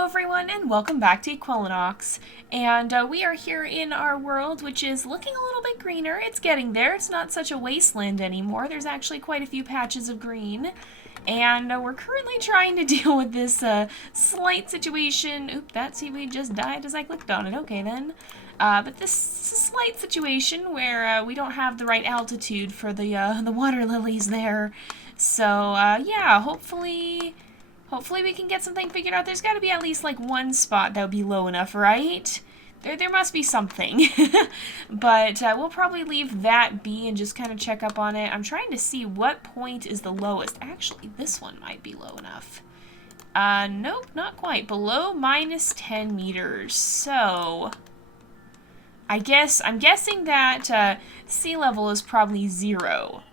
Hello everyone and welcome back to Equilinox. And we are here in our world, which is looking a little bit greener. It's getting there. It's not such a wasteland anymore. There's actually quite a few patches of green. And we're currently trying to deal with this slight situation. Oop, that seaweed just died as I clicked on it. Okay then. But this slight situation where we don't have the right altitude for the water lilies there. So yeah, hopefully we can get something figured out. There's got to be at least like one spot that would be low enough, right? There must be something. But we'll probably leave that be and just kind of check up on it. I'm trying to see what point is the lowest. Actually, this one might be low enough. Nope, not quite. Below minus 10 meters. So I'm guessing that sea level is probably 0.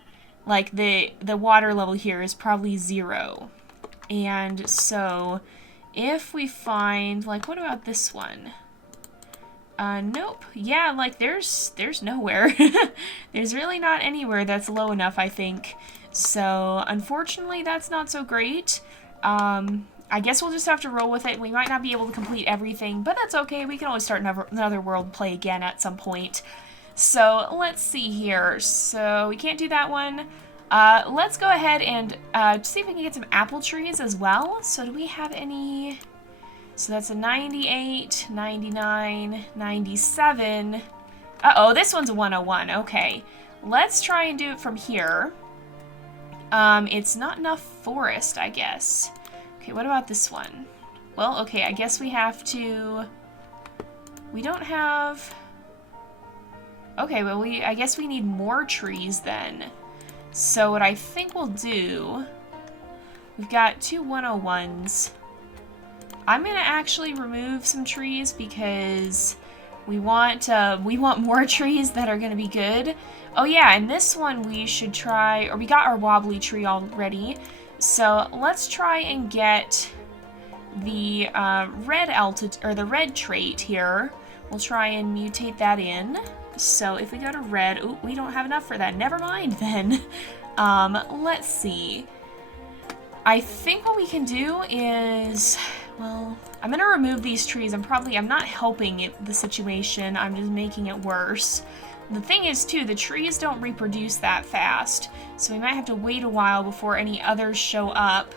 Like the water level here is probably 0. And so, if we find, like, what about this one? Nope. Yeah, like, there's nowhere. There's really not anywhere that's low enough, I think. So, unfortunately, that's not so great. I guess we'll just have to roll with it. We might not be able to complete everything, but that's okay. We can always start another world and play again at some point. So, let's see here. So, we can't do that one. Let's go ahead and see if we can get some apple trees as well. So do we have any? So that's a 98, 99, 97. Uh-oh, this one's a 101. Okay. Let's try and do it from here. It's not enough forest, I guess. Okay, what about this one? Well, okay, I guess we have to... We don't have... Okay, well, I guess we need more trees then. So what I think we'll do, we've got 2 101s. I'm gonna actually remove some trees because we want more trees that are gonna be good. Oh yeah, and this one we should try, or we got our wobbly tree already. So let's try and get the the red trait here. We'll try and mutate that in. So if we go to red, oh, we don't have enough for that. Never mind then. Let's see. I think what we can do is, well, I'm gonna remove these trees. I'm not helping the situation. I'm just making it worse. The thing is too, the trees don't reproduce that fast. So we might have to wait a while before any others show up.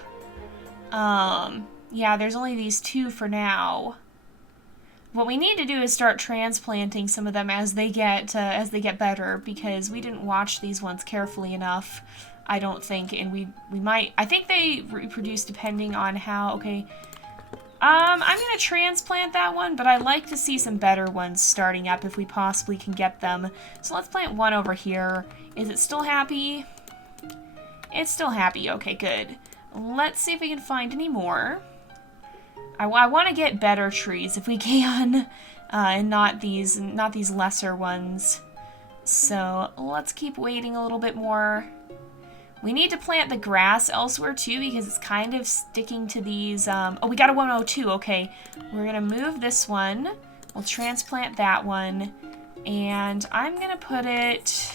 Yeah, there's only these 2 for now. What we need to do is start transplanting some of them as they get better, because we didn't watch these ones carefully enough, I don't think, and we might. I think they reproduce depending on how. Okay, I'm gonna transplant that one, but I'd like to see some better ones starting up if we possibly can get them. So let's plant one over here. Is it still happy? It's still happy. Okay, good. Let's see if we can find any more. I want to get better trees if we can, and not these lesser ones. So let's keep waiting a little bit more. We need to plant the grass elsewhere too, because it's kind of sticking to these. Oh, we got a 102. Okay, we're gonna move this one. We'll transplant that one, and I'm gonna put it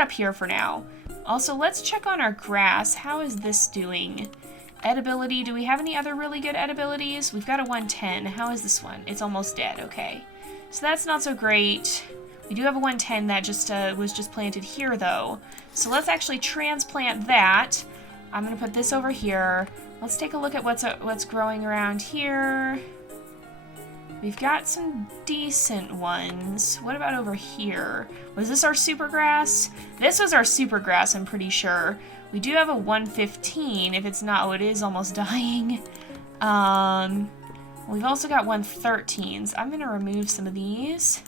up here for now. Also, let's check on our grass. How is this doing? Edibility, do we have any other really good edibilities? We've got a 110. How is this one? It's almost dead, okay. So that's not so great. We do have a 110 that just was just planted here, though. So let's actually transplant that. I'm going to put this over here. Let's take a look at what's growing around here. We've got some decent ones. What about over here? Was this our supergrass? This was our supergrass, I'm pretty sure. We do have a 115, if it's not, oh, it is almost dying. We've also got 113s. I'm gonna remove some of these.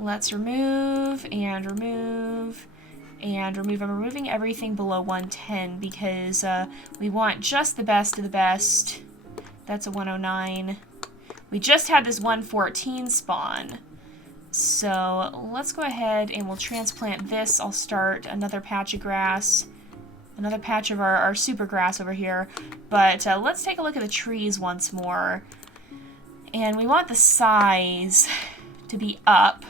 Let's remove, and remove, and remove. I'm removing everything below 110 because we want just the best of the best. That's a 109. We just had this 114 spawn. So let's go ahead and we'll transplant this. I'll start another patch of grass. Another patch of our super grass over here. But let's take a look at the trees once more. And we want the size to be up.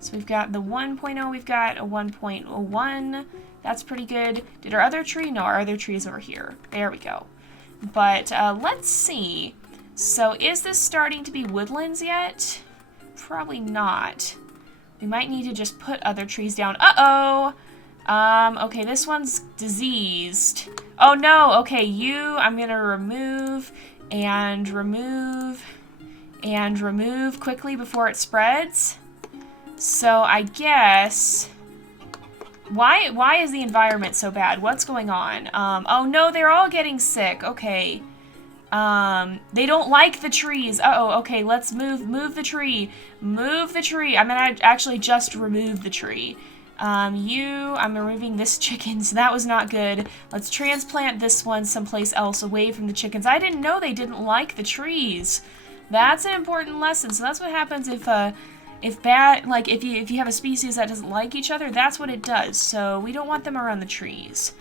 So we've got the 1.0, we've got a 1.01. That's pretty good. Did our other tree? No, our other tree is over here. There we go. But let's see. So is this starting to be woodlands yet? Probably not. We might need to just put other trees down. Uh-oh! Okay, this one's diseased. Oh no, okay, I'm gonna remove and remove and remove quickly before it spreads. So I guess... Why is the environment so bad? What's going on? Oh no, they're all getting sick. Okay. They don't like the trees. Uh-oh, okay, let's move the tree. Move the tree. I'm gonna actually just remove the tree. I'm removing this chicken, so that was not good. Let's transplant this one someplace else away from the chickens. I didn't know they didn't like the trees. That's an important lesson. So that's what happens if you have a species that doesn't like each other, that's what it does. So we don't want them around the trees.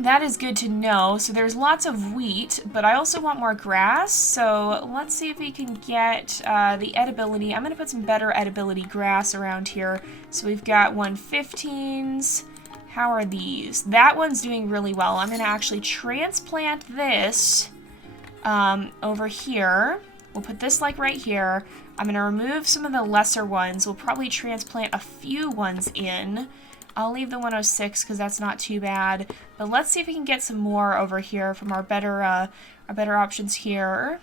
That is good to know. So there's lots of wheat, but I also want more grass. So let's see if we can get the edibility. I'm going to put some better edibility grass around here. So we've got 115s. How are these? That one's doing really well. I'm going to actually transplant this over here. We'll put this like right here. I'm going to remove some of the lesser ones. We'll probably transplant a few ones in. I'll leave the 106 because that's not too bad. But let's see if we can get some more over here from our better options here.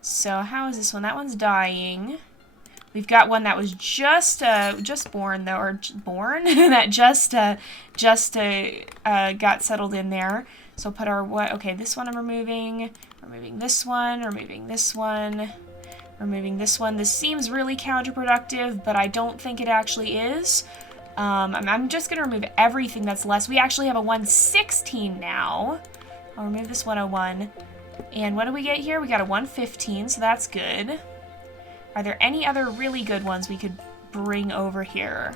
So how is this one? That one's dying. We've got one that was just born though, or born that just got settled in there. So we'll put our okay, this one I'm removing. Removing this one. Removing this one. Removing this one. This seems really counterproductive, but I don't think it actually is. I'm just going to remove everything that's less. We actually have a 116 now. I'll remove this 101. And what do we get here? We got a 115, so that's good. Are there any other really good ones we could bring over here?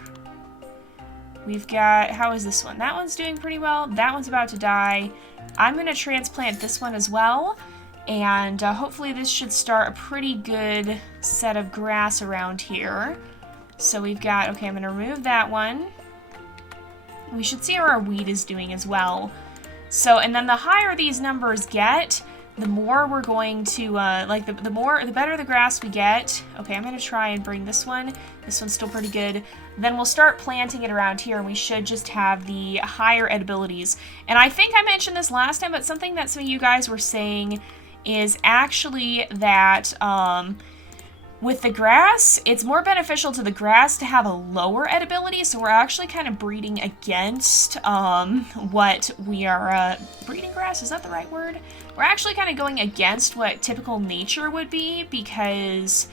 We've got, how is this one? That one's doing pretty well. That one's about to die. I'm going to transplant this one as well. And hopefully this should start a pretty good set of grass around here. So we've got, okay, I'm going to remove that one. We should see how our wheat is doing as well. So, and then the higher these numbers get, the more we're going to, the better the grass we get. Okay, I'm going to try and bring this one. This one's still pretty good. Then we'll start planting it around here, and we should just have the higher edibilities. And I think I mentioned this last time, but something that some of you guys were saying is actually that, with the grass, it's more beneficial to the grass to have a lower edibility, so we're actually kind of breeding against what we are... breeding grass, is that the right word? We're actually kind of going against what typical nature would be, because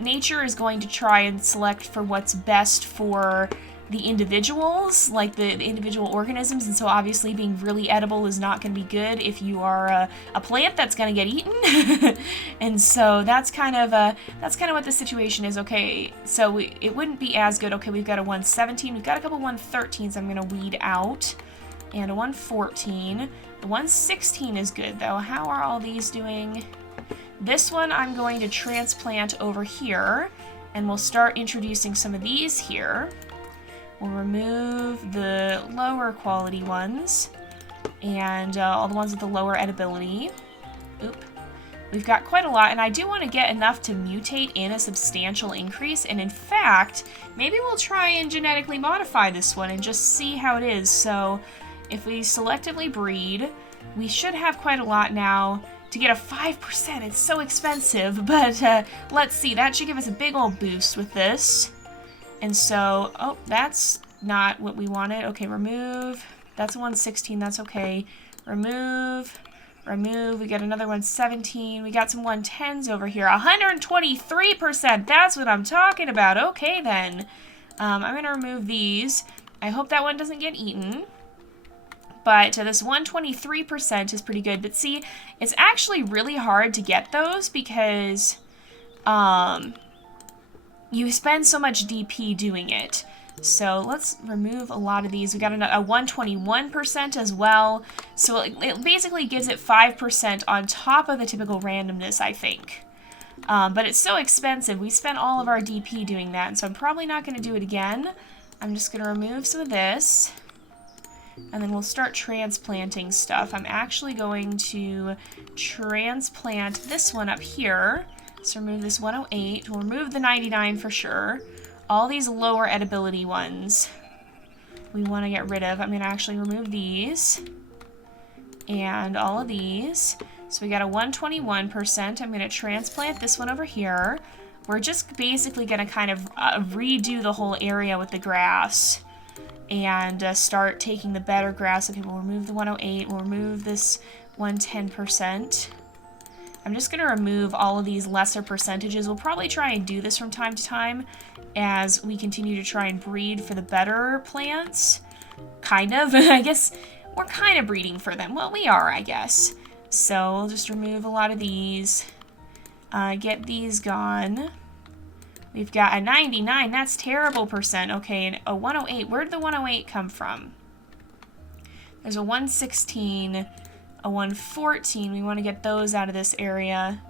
nature is going to try and select for what's best for the individuals, like the individual organisms, and so obviously being really edible is not going to be good if you are a plant that's going to get eaten. And so that's kind of what the situation is. Okay, so it wouldn't be as good. Okay, we've got a 117, we've got a couple 113s I'm going to weed out, and a 114. The 116 is good though. How are all these doing? This one I'm going to transplant over here, and we'll start introducing some of these here. We'll remove the lower quality ones and all the ones with the lower edibility. Oop. We've got quite a lot, and I do want to get enough to mutate in a substantial increase, and in fact, maybe we'll try and genetically modify this one and just see how it is. So if we selectively breed, we should have quite a lot now. To get a 5%, it's so expensive, but let's see. That should give us a big old boost with this. And so, oh, that's not what we wanted. Okay, remove. That's a 116, that's okay. Remove, remove. We got another 117. We got some 110s over here. 123%, that's what I'm talking about. Okay, then. I'm going to remove these. I hope that one doesn't get eaten. But this 123% is pretty good. But see, it's actually really hard to get those because... you spend so much DP doing it. So let's remove a lot of these. We got a 121% as well. So it basically gives it 5% on top of the typical randomness, I think. But it's so expensive. We spent all of our DP doing that, and so I'm probably not going to do it again. I'm just going to remove some of this. And then we'll start transplanting stuff. I'm actually going to transplant this one up here. So remove this 108. We'll remove the 99 for sure. All these lower edibility ones we want to get rid of. I'm going to actually remove these. And all of these. So we got a 121%. I'm going to transplant this one over here. We're just basically going to kind of redo the whole area with the grass. And start taking the better grass. Okay, we'll remove the 108. We'll remove this 110%. I'm just going to remove all of these lesser percentages. We'll probably try and do this from time to time as we continue to try and breed for the better plants. Kind of. I guess we're kind of breeding for them. Well, we are, I guess. So we'll just remove a lot of these. Get these gone. We've got a 99. That's terrible percent. Okay, and a 108. Where did the 108 come from? There's a 116, a 114. We want to get those out of this area.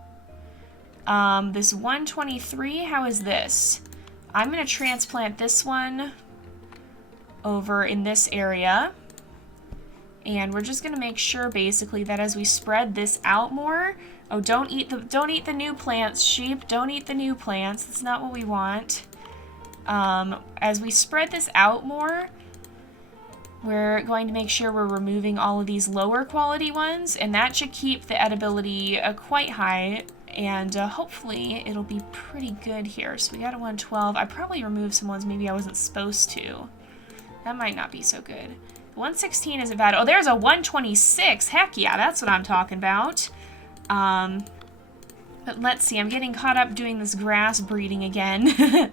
This 123, how is this? I'm going to transplant this one over in this area. And we're just going to make sure, basically, that as we spread this out more... Oh, don't eat the new plants, sheep. Don't eat the new plants. That's not what we want. As we spread this out more, we're going to make sure we're removing all of these lower quality ones, and that should keep the edibility quite high, and hopefully it'll be pretty good here. So we got a 112. I probably removed some ones maybe I wasn't supposed to. That might not be so good. 116 isn't bad. Oh, there's a 126. Heck yeah, that's what I'm talking about. But let's see, I'm getting caught up doing this grass breeding again. The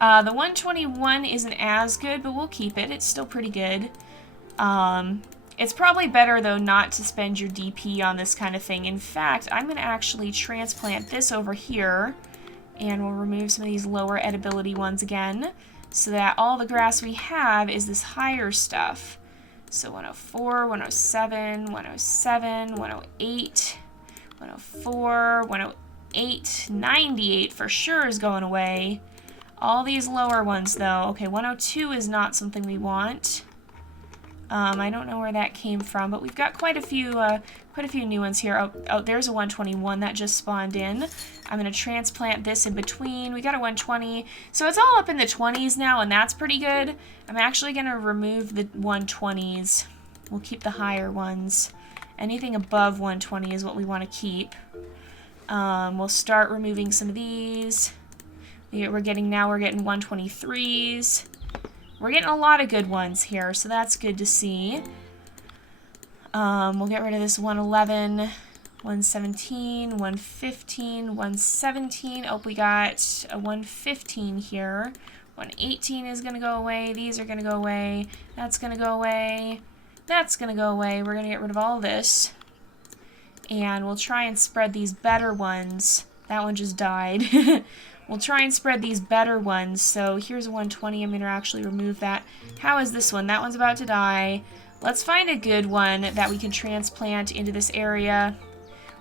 121 isn't as good, but we'll keep it. It's still pretty good. It's probably better, though, not to spend your DP on this kind of thing. In fact, I'm going to actually transplant this over here, and we'll remove some of these lower edibility ones again, so that all the grass we have is this higher stuff. So 104, 107, 107, 108... 104, 108, 98 for sure is going away. All these lower ones, though. Okay, 102 is not something we want. I don't know where that came from, but we've got quite a few new ones here. Oh, there's a 121 that just spawned in. I'm going to transplant this in between. We got a 120. So it's all up in the 20s now, and that's pretty good. I'm actually going to remove the 120s. We'll keep the higher ones. Anything above 120 is what we want to keep. We'll start removing some of these. We're getting 123s. We're getting a lot of good ones here, so that's good to see. We'll get rid of this 111, 117, 115, 117. Oh, we got a 115 here. 118 is going to go away. These are going to go away. That's going to go away. That's going to go away. We're going to get rid of all this. And we'll try and spread these better ones. That one just died. We'll try and spread these better ones. So here's a 120. I'm going to actually remove that. How is this one? That one's about to die. Let's find a good one that we can transplant into this area.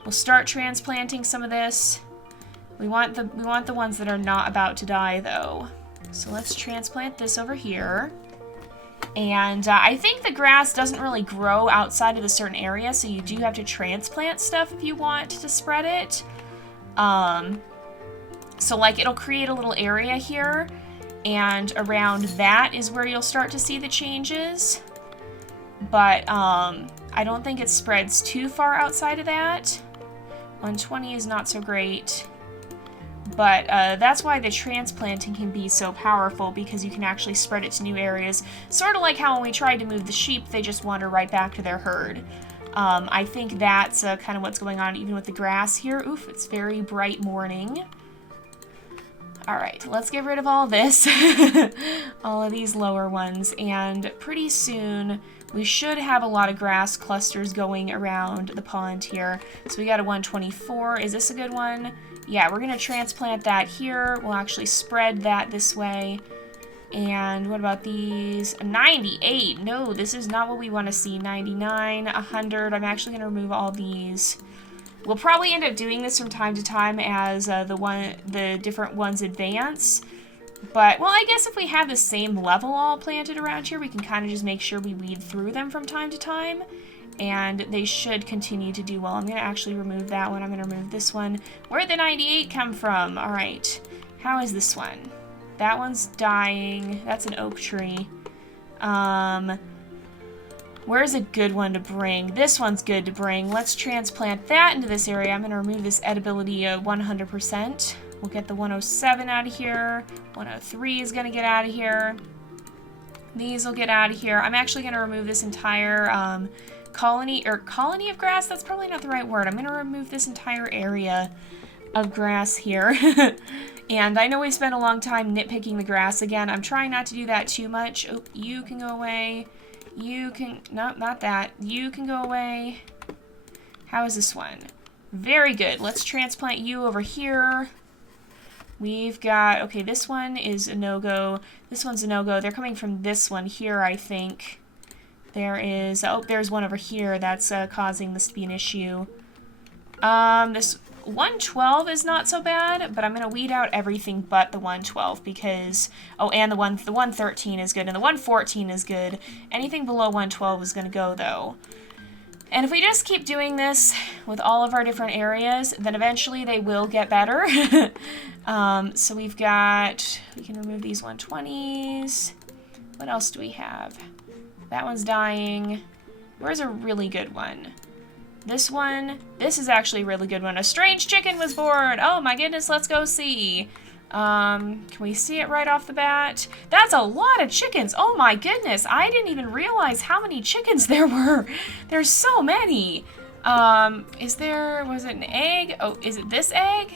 We'll start transplanting some of this. We want the ones that are not about to die, though. So let's transplant this over here. And I think the grass doesn't really grow outside of a certain area, so you do have to transplant stuff if you want to spread it. So like it'll create a little area here, and around that is where you'll start to see the changes. But I don't think it spreads too far outside of that. 120 is not so great. But that's why the transplanting can be so powerful, because you can actually spread it to new areas. Sort of like how when we tried to move the sheep, they just wander right back to their herd. I think that's kind of what's going on even with the grass here. Oof, it's very bright morning. Alright, let's get rid of all this. All of these lower ones. And pretty soon, we should have a lot of grass clusters going around the pond here. So we got a 124. Is this a good one? Yeah, we're going to transplant that here. We'll actually spread that this way. And what about these? 98. No, this is not what we want to see. 99, 100. I'm actually going to remove all these. We'll probably end up doing this from time to time as the different ones advance. But, well, I guess if we have the same level all planted around here, we can kind of just make sure we weed through them from time to time. And they should continue to do well. I'm going to actually remove that one. I'm going to remove this one. Where'd the 98 come from? All right. How is this one? That one's dying. That's an oak tree. Where's a good one to bring? This one's good to bring. Let's transplant that into this area. I'm going to remove this edibility 100%. We'll get the 107 out of here. 103 is going to get out of here. These will get out of here. I'm actually going to remove this entire colony of grass. That's probably not the right word. I'm going to remove this entire area of grass here. And I know we spent a long time nitpicking the grass again. I'm trying not to do that too much. Oh, you can go away. You can, no, not that. You can go away. How is this one? Very good. Let's transplant you over here. We've got, okay, this one is a no-go. This one's a no-go. They're coming from this one here, I think. There is, oh, there's one over here that's causing this to be an issue. This 112 is not so bad, but I'm going to weed out everything but the 112 because, oh, and the 113 is good, and the 114 is good. Anything below 112 is going to go, though. And if we just keep doing this with all of our different areas, then eventually they will get better. So we've got, we can remove these 120s. What else do we have? That one's dying. Where's a really good one? This one. This is actually a really good one. A strange chicken was born. Oh my goodness, let's go see. Can we see it right off the bat? That's a lot of chickens. Oh my goodness. I didn't even realize how many chickens there were. There's so many. Was it an egg? Oh, is it this egg?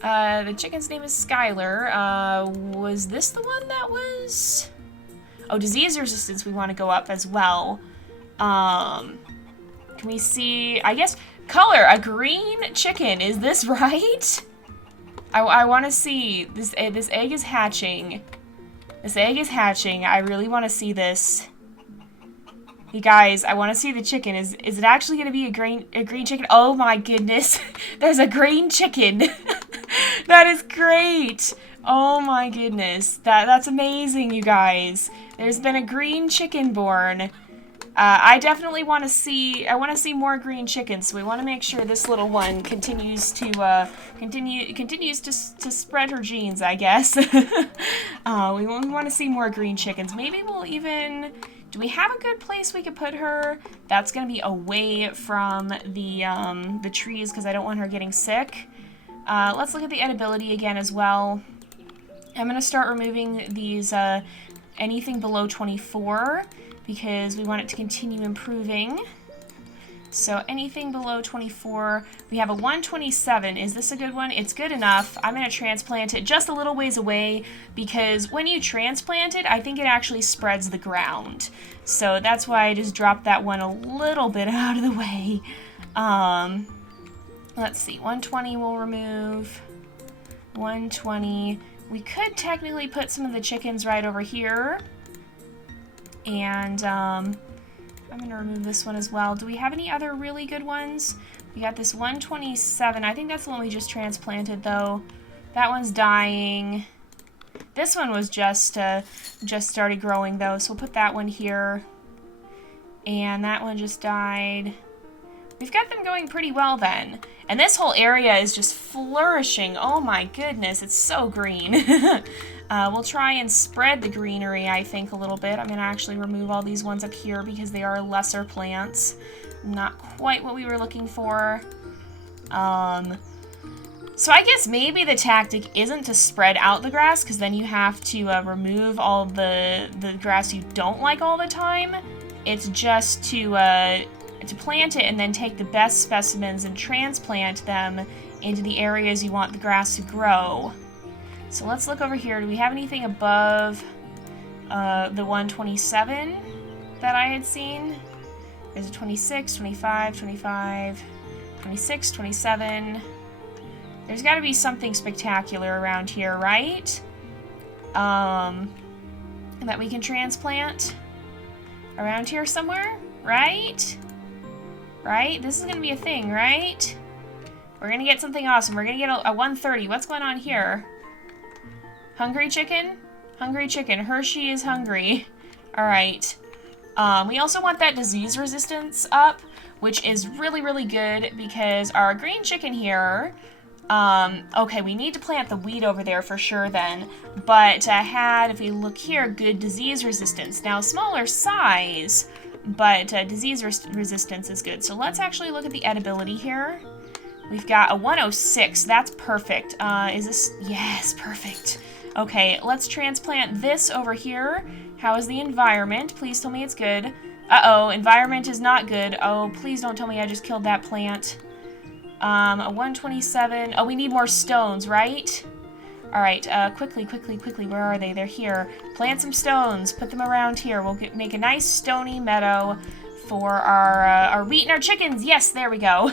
The chicken's name is Skylar. Was this the one that was? Oh, disease resistance we want to go up as well. Can we see, I guess, color, a green chicken. Is this right? I want to see, this egg is hatching. This egg is hatching. I really want to see this. You guys, I want to see the chicken. Is it actually going to be a green chicken? Oh my goodness. There's a green chicken. That is great. Oh my goodness. That's amazing, you guys. There's been a green chicken born. I definitely want to see, more green chickens, so we want to make sure this little one continues to, to spread her genes, I guess. We want to see more green chickens. Maybe we'll even, do we have a good place we could put her? That's going to be away from the trees, because I don't want her getting sick. Let's look at the edibility again as well. I'm going to start removing these, anything below 24. Because we want it to continue improving. So anything below 24, we have a 127. Is this a good one? It's good enough. I'm going to transplant it just a little ways away because when you transplant it, I think it actually spreads the ground. So that's why I just dropped that one a little bit out of the way. Let's see, 120 we'll remove. 120. We could technically put some of the chickens right over here. And I'm going to remove this one as well. Do we have any other really good ones? We got this 127. I think that's the one we just transplanted, though. That one's dying. This one was just started growing, though, so we'll put that one here. And that one just died. We've got them going pretty well, then. And this whole area is just flourishing. Oh, my goodness. It's so green. We'll try and spread the greenery, I think, a little bit. I'm going to actually remove all these ones up here because they are lesser plants. Not quite what we were looking for. So I guess maybe the tactic isn't to spread out the grass because then you have to remove all the grass you don't like all the time. It's just to plant it and then take the best specimens and transplant them into the areas you want the grass to grow. So let's look over here. Do we have anything above the 127 that I had seen? There's a 26, 25, 25, 26, 27. There's got to be something spectacular around here, right? That we can transplant around here somewhere, right? Right? This is going to be a thing, right? We're going to get something awesome. We're going to get a 130. What's going on here? Hungry chicken? Hungry chicken. Hershey is hungry. Alright. We also want that disease resistance up, which is really, really good because our green chicken here... okay, we need to plant the wheat over there for sure then, but had, if we look here, good disease resistance. Now, smaller size, but disease resistance is good. So let's actually look at the edibility here. We've got a 106. That's perfect. Is this... Yes, perfect. Okay, let's transplant this over here. How is the environment? Please tell me it's good. Uh-oh, environment is not good. Oh, please don't tell me I just killed that plant. A 127. Oh, we need more stones, right? Alright, quickly, where are they? They're here. Plant some stones, put them around here. We'll make a nice stony meadow for our wheat and our chickens. Yes, there we go.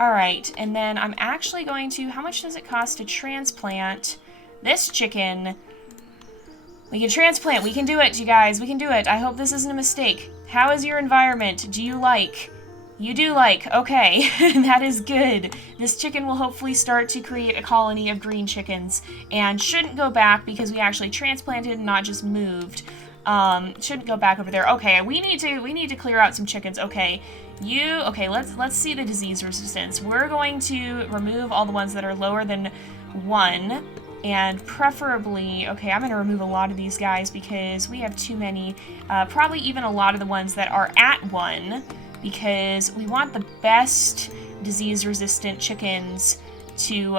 Alright, and then I'm actually going to... How much does it cost to transplant this chicken? We can transplant. We can do it, you guys. We can do it. I hope this isn't a mistake. How is your environment? Do you like... You do like. Okay. That is good. This chicken will hopefully start to create a colony of green chickens and shouldn't go back because we actually transplanted and not just moved. Shouldn't go back over there. Okay, we need to clear out some chickens. Okay. Okay, let's see the disease resistance. We're going to remove all the ones that are lower than 1. And preferably, okay, I'm going to remove a lot of these guys because we have too many. Probably even a lot of the ones that are at 1 because we want the best disease-resistant chickens to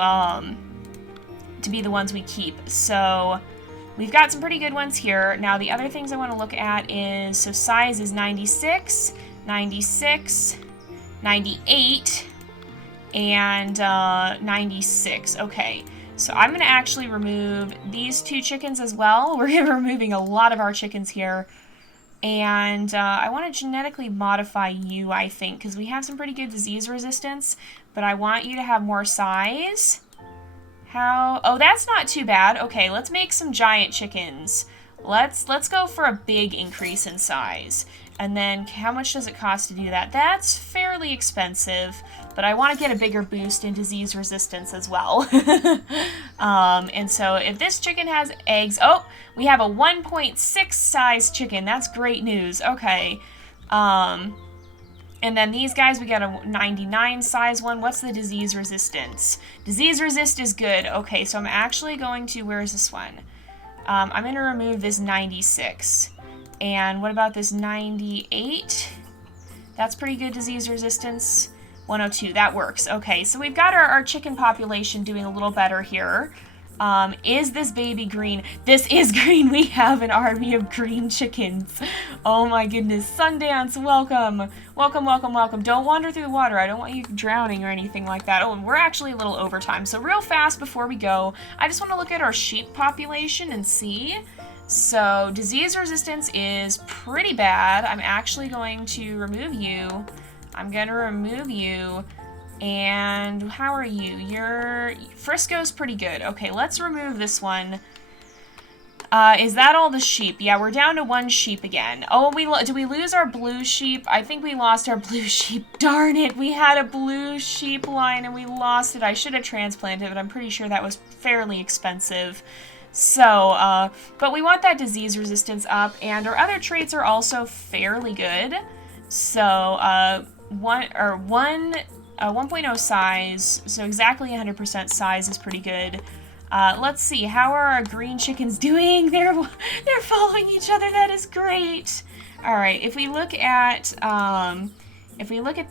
be the ones we keep. So we've got some pretty good ones here. Now the other things I want to look at is, so size is 96, 96, 98, and 96. Okay. So I'm going to actually remove these 2 chickens as well. We're removing a lot of our chickens here. And I want to genetically modify you, I think, because we have some pretty good disease resistance. But I want you to have more size. How? Oh, that's not too bad. Okay, let's make some giant chickens. Let's go for a big increase in size. And then how much does it cost to do that? That's fairly expensive, but I want to get a bigger boost in disease resistance as well. And so if this chicken has eggs, oh, we have a 1.6 size chicken. That's great news. Okay. And then these guys, we got a 99 size one. What's the disease resistance? Disease resist is good. Okay, so I'm actually going to, where is this one? I'm going to remove this 96. And what about this 98? That's pretty good disease resistance. 102, that works. Okay, so we've got our chicken population doing a little better here. Is this baby green? This is green. We have an army of green chickens. Oh my goodness. Sundance, welcome. Welcome, welcome, welcome. Don't wander through the water. I don't want you drowning or anything like that. Oh, and we're actually a little over time. So real fast before we go, I just want to look at our sheep population and see. So disease resistance is pretty bad. I'm actually going to remove you. I'm going to remove you. And how are you? Your Frisco's pretty good. Okay, let's remove this one. Is that all the sheep? Yeah, we're down to 1 sheep again. Oh, did we lose our blue sheep? I think we lost our blue sheep. Darn it, we had a blue sheep line and we lost it. I should have transplanted, but I'm pretty sure that was fairly expensive. So, but we want that disease resistance up, and our other traits are also fairly good. So, 1.0 size, so exactly 100% size is pretty good. Let's see, how are our green chickens doing? They're following each other. That is great. All right, if we look at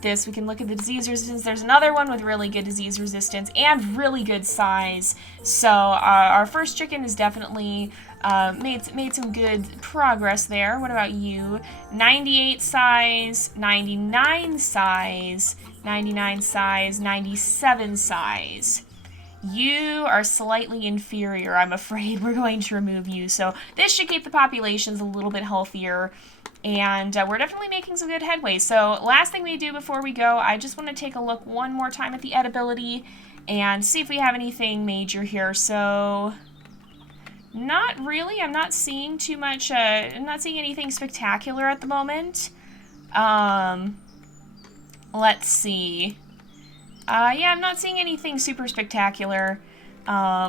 this, we can look at the disease resistance. There's another one with really good disease resistance and really good size. So our first chicken is definitely made some good progress there. What about you? 98 size, 99 size, 99 size, 97 size. You are slightly inferior, I'm afraid. We're going to remove you. So this should keep the populations a little bit healthier. And we're definitely making some good headway. So last thing we do before we go, I just want to take a look one more time at the edibility and see if we have anything major here. So not really. I'm not seeing too much. I'm not seeing anything spectacular at the moment. Let's see. Yeah, I'm not seeing anything super spectacular.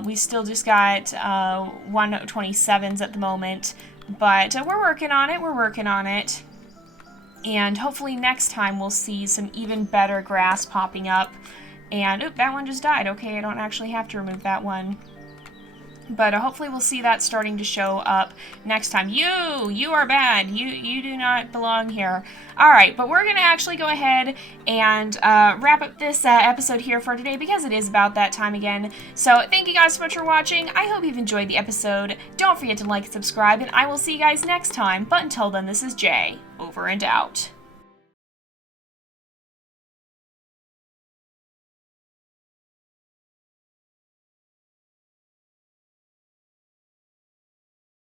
We still just got 127s at the moment, but we're working on it. We're working on it. And hopefully next time we'll see some even better grass popping up. And, oop, that one just died. Okay, I don't actually have to remove that one. But hopefully we'll see that starting to show up next time. You are bad. You do not belong here. Alright, but we're going to actually go ahead and wrap up this episode here for today because it is about that time again. So thank you guys so much for watching. I hope you've enjoyed the episode. Don't forget to like and subscribe, and I will see you guys next time. But until then, this is Jay, over and out.